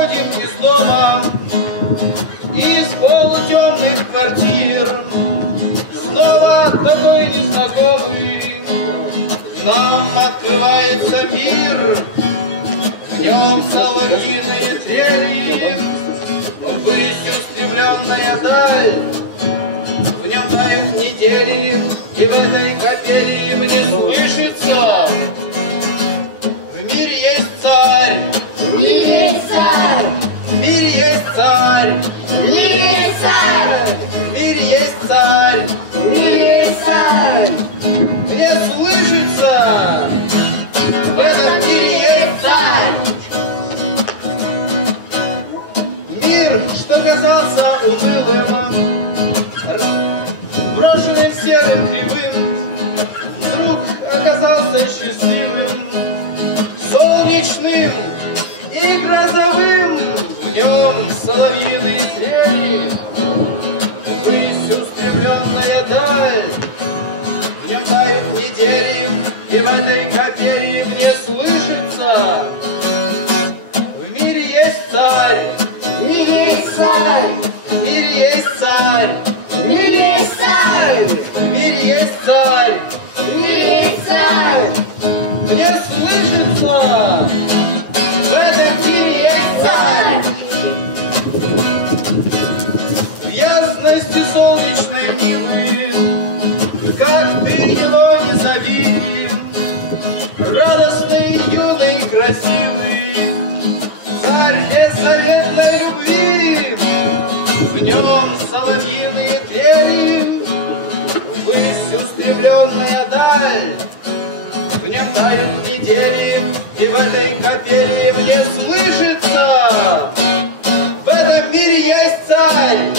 выходим из дома, из полутемных квартир. Снова такой незнакомый нам открывается мир. В нем соловьиные трели, ввысь устремленная даль. В нем тают недели, и в этой капели мне слышится: в мире есть царь, В мире есть царь, в мире есть царь, в мире есть царь, в мире есть царь. в мире есть царь. Мне слышится: в этом мире есть царь. Мир, что казался унылым, брошенным серым кривым, вдруг оказался счастливым, солнечным и грозовым. В нем соловьиные трели, ввысь устремленная даль. В нем тают недели, и в этой капели мне слышится: в мире есть царь, В мире есть царь, в мире есть царь, в мире есть царь, в мире есть царь. в мире есть царь. Мне слышится: в этом мире есть царь. В ясности солнечной милы, как ты его не зови, радостный, юный, красивый, царь беззаветной любви. В нем соловьиные трели, ввысь устремленная даль. В нем тают недели, и в этой капели мне слышится: в этом мире есть царь.